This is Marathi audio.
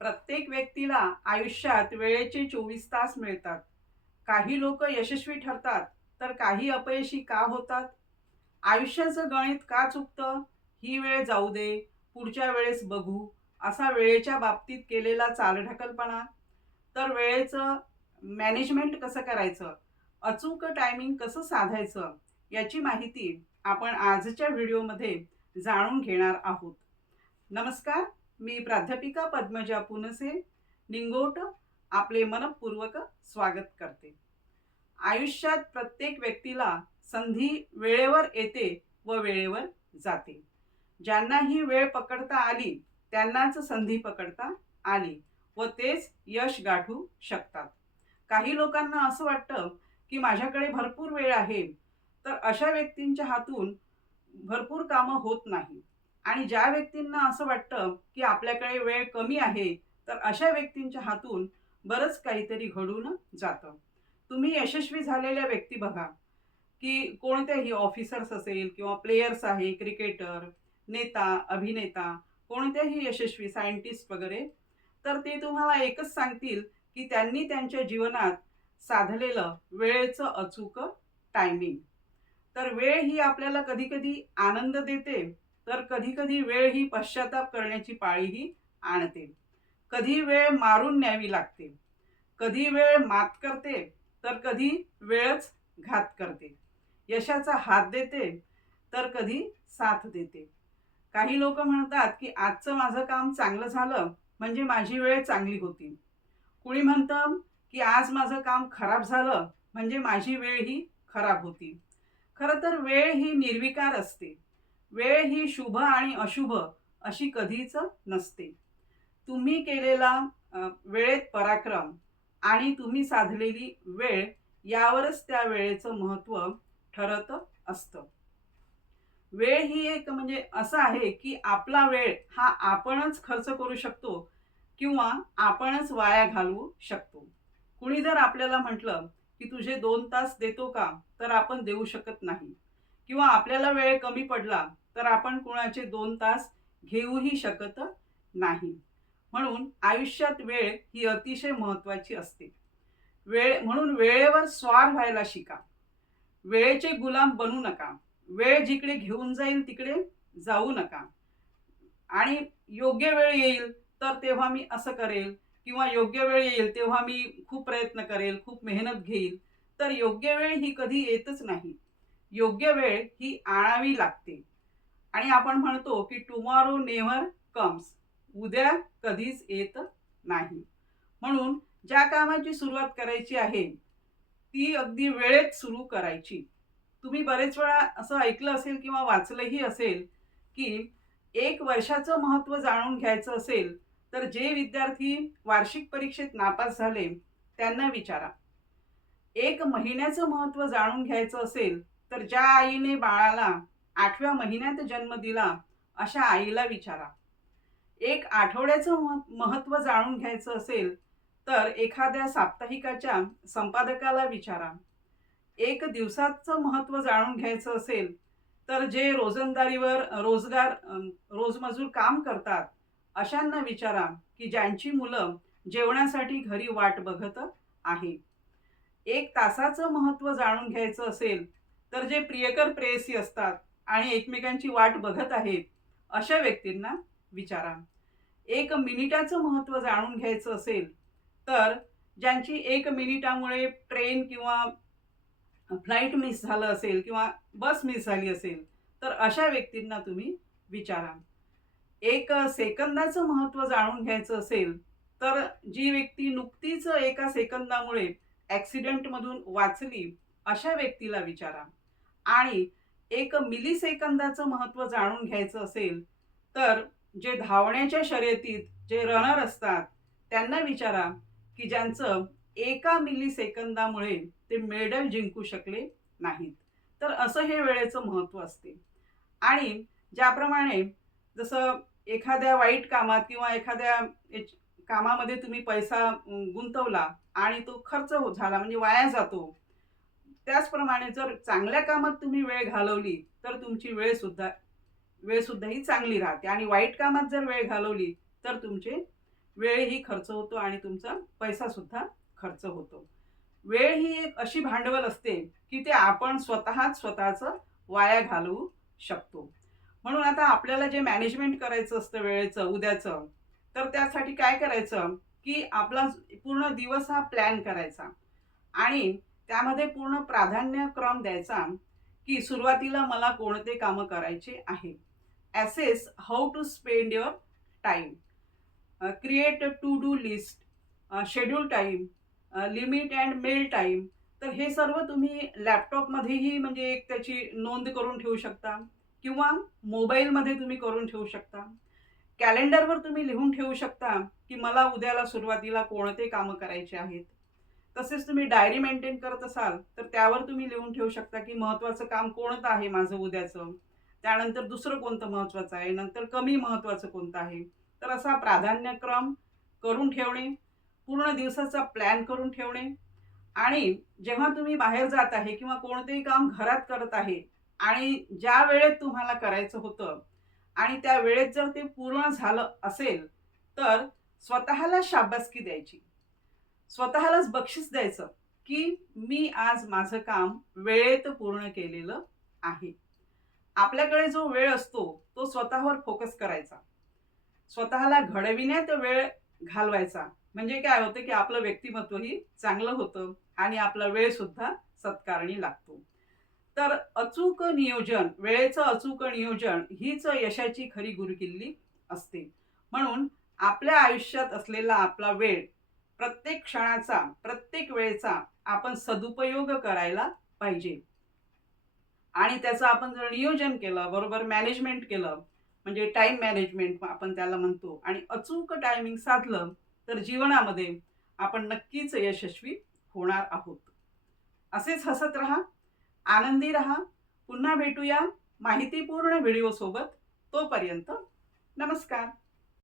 प्रत्येक व्यक्तीला आयुष्यात वेळेचे चोवीस तास मिळतात. काही लोक यशस्वी ठरतात तर काही अपयशी का होतात? आयुष्याचं गणित का चुकतं? ही वेळ जाऊ दे पुढच्या वेळेस बघू असा वेळेच्या बाबतीत केलेला चालढकलपणा? तर वेळेचं मॅनेजमेंट कसं करायचं? अचूक टायमिंग कसं साधायचं? याची माहिती आपण आजच्या व्हिडिओमध्ये जाणून घेणार आहोत. नमस्कार मी प्राध्यापिका पद्मजा पुनसे निंगोट आपले मनपूर्वक स्वागत करते. आयुष्यात प्रत्येक व्यक्तीला संधी वेळेवर येते व वेळेवर जाते. ज्यांना ही वेळ पकडता आली त्यांनाच संधी पकडता आली व तेच यश गाठू शकतात. काही लोकांना असं वाटतं की माझ्याकडे भरपूर वेळ आहे तर अशा व्यक्तींच्या हातून भरपूर कामं होत नाही. आणि ज्या व्यक्तींना असं वाटतं की आपल्याकडे वेळ कमी आहे तर अशा व्यक्तींच्या हातून बरंच काहीतरी घडून जातं. तुम्ही यशस्वी झालेल्या व्यक्ती बघा की कोणत्याही ऑफिसर्स असेल किंवा प्लेयर्स आहे क्रिकेटर नेता अभिनेता कोणत्याही यशस्वी सायंटिस्ट वगैरे तर ते तुम्हाला एकच सांगतील की त्यांनी त्यांच्या जीवनात साधलेलं वेळेचं अचूक टायमिंग तर वेळ ही आपल्याला कधी कधी आनंद देते तर कधी कधी वेळ ही पश्चाताप करण्याची पाळीही आणते. कधी वेळ मारून न्यावी लागते. कधी वेळ मात करते तर कधी वेळच घात करते. यशाचा हात देते तर कधी साथ देते. काही लोक म्हणतात की आजचं माझं काम चांगलं झालं म्हणजे माझी वेळ चांगली होती. कुणी म्हणतं की आज माझं काम खराब झालं म्हणजे माझी वेळ ही खराब होती. खरं तर वेळ ही निर्विकार असते. वेळ ही शुभ आणि अशुभ अशी कधीच नसते. तुम्ही केलेला वेळेत पराक्रम आणि तुम्ही साधलेली वेळ यावरच त्या वेळेचं महत्त्व ठरत असतं. वेळ ही एक म्हणजे असं आहे की आपला वेळ हा आपणच खर्च करू शकतो किंवा आपणच वाया घालवू शकतो. कुणी जर आपल्याला म्हटलं की तुझे दोन तास देतो का? तर आपण देऊ शकत नाही. किंवा आपल्याला वेळ कमी पडला तर आपण कुणाचे दोन तास घेऊही शकत नाही. म्हणून आयुष्यात वेळ ही अतिशय महत्त्वाची असते. वेळ म्हणून वेळेवर स्वार व्हायला शिका. वेळेचे गुलाम बनू नका. वेळ जिकडे घेऊन जाईल तिकडे जाऊ नका. आणि योग्य वेळ येईल तर तेव्हा मी असं करेल किंवा योग्य वेळ येईल तेव्हा मी खूप प्रयत्न करेल खूप मेहनत घेईल. तर योग्य वेळ ही कधी येतच नाही. योग्य वेळ ही आणावी लागते. आणि आपण म्हणतो की टुमॉरो नेव्हर कम्स उद्या कधीच येत नाही. म्हणून ज्या कामाची सुरुवात करायची आहे ती अगदी वेळेत सुरू करायची. तुम्ही बरेच वेळा असं ऐकलं असेल किंवा वाचलंही असेल की एक वर्षाचं महत्त्व जाणून घ्यायचं असेल तर जे विद्यार्थी वार्षिक परीक्षेत नापास झाले त्यांना विचारा. एक महिन्याचं महत्त्व जाणून घ्यायचं असेल तर ज्या आईने बाळाला आठव्या महिन्यात जन्म दिला अशा आईला विचारा. एक आठवड्याचं महत्त्व जाणून घ्यायचं असेल तर एखाद्या साप्ताहिकाच्या संपादकाला विचारा. एक दिवसाचं महत्त्व जाणून घ्यायचं असेल तर जे रोजंदारीवर रोजगार रोजमजूर काम करतात अशांना विचारा की ज्यांची मुलं जेवणासाठी घरी वाट बघत आहे. एक तासाचं महत्त्व जाणून घ्यायचं असेल तर जे प्रियकर प्रेयसी असतात आणि एकमेकांची वाट बघत आहेत अशा व्यक्तींना विचारा. एक मिनिटाचं महत्त्व जाणून घ्यायचं असेल तर ज्यांची एक मिनिटामुळे ट्रेन किंवा फ्लाईट मिस झालं असेल किंवा बस मिस झाली असेल तर अशा व्यक्तींना तुम्ही विचारा. एक सेकंदाचं महत्त्व जाणून घ्यायचं असेल तर जी व्यक्ती नुकतीच एका सेकंदामुळे ॲक्सिडेंटमधून वाचली अशा व्यक्तीला विचारा. आणि एक मिली सेकंदाचं महत्त्व जाणून घ्यायचं असेल तर जे धावण्याच्या शर्यतीत जे रनर असतात त्यांना विचारा की ज्यांचं एका मिली सेकंदामुळे ते मेडल जिंकू शकले नाहीत. तर असं हे वेळेचं महत्त्व असते. आणि ज्याप्रमाणे जसं एखाद्या वाईट कामात किंवा एखाद्या कामामध्ये तुम्ही पैसा गुंतवला आणि तो खर्च हो झाला म्हणजे वाया जातो त्याचप्रमाणे जर चांगल्या कामात तुम्ही वेळ घालवली तर तुमची वेळ सुद्धा वेळ सुद्धा ही चांगली राहते. आणि वाईट कामात जर वेळ घालवली तर तुमचे वेळही खर्च होतो आणि तुमचा पैसा सुद्धा खर्च होतो. वेळ ही एक अशी भांडवल असते की ते आपण स्वतःच स्वतःचं वाया घालवू शकतो. म्हणून आता आपल्याला जे मॅनेजमेंट करायचं असतं वेळेचं उद्याचं तर त्यासाठी काय करायचं की आपला पूर्ण दिवस हा प्लॅन करायचा. आणि त्यामध्ये पूर्ण प्राधान्यक्रम द्यायचा की सुरुवातीला मला कोणते कामं करायचे आहे assess how to spend your time create to do list schedule time limit and mail time तर हे सर्व तुम्ही लॅपटॉपमध्येही म्हणजे एक त्याची नोंद करून ठेवू शकता किंवा मोबाईलमध्ये तुम्ही करून ठेवू शकता. कॅलेंडरवर तुम्ही लिहून ठेवू शकता की मला उद्याला सुरुवातीला कोणते कामं करायचे आहेत. तसेच तुम्ही डायरी मेंटेन करत असाल तर त्यावर तुम्ही लिहून ठेवू शकता की महत्त्वाचं काम कोणतं आहे माझं उद्याचं. त्यानंतर दुसरं कोणतं महत्त्वाचं आहे? नंतर कमी महत्त्वाचं कोणतं आहे? तर असा प्राधान्यक्रम करून ठेवणे पूर्ण दिवसाचा प्लॅन करून ठेवणे आणि जेव्हा तुम्ही बाहेर जात आहे किंवा कोणतेही काम घरात करत आहे आणि ज्या वेळेत तुम्हाला करायचं होतं आणि त्या वेळेत जर ते पूर्ण झालं असेल तर स्वतःला शाबासकी द्यायची. स्वतःलाच बक्षीस द्यायचं की मी आज माझं काम वेळेत पूर्ण केलेलं आहे. आपल्याकडे जो वेळ असतो तो स्वतःवर फोकस करायचा. स्वतःला घडविण्यात वेळ घालवायचा. म्हणजे काय होतं की आपलं व्यक्तिमत्वही चांगलं होतं आणि आपला वेळ सुद्धा सत्कारणी लागतो. तर अचूक नियोजन वेळेचं अचूक नियोजन हीच यशाची खरी गुरुकिल्ली असते. म्हणून आपल्या आयुष्यात असलेला आपला वेळ प्रत्येक क्षणाचा प्रत्येक वेळेचा आपण सदुपयोग करायला पाहिजे. आणि त्याचं आपण जर नियोजन केलं बरोबर मॅनेजमेंट केलं म्हणजे टाईम मॅनेजमेंट आपण त्याला म्हणतो आणि अचूक टायमिंग साधलं तर जीवनामध्ये आपण नक्कीच यशस्वी होणार आहोत. असेच हसत राहा आनंदी रहा पुन्हा भेटूया माहितीपूर्ण व्हिडिओसोबत तोपर्यंत नमस्कार.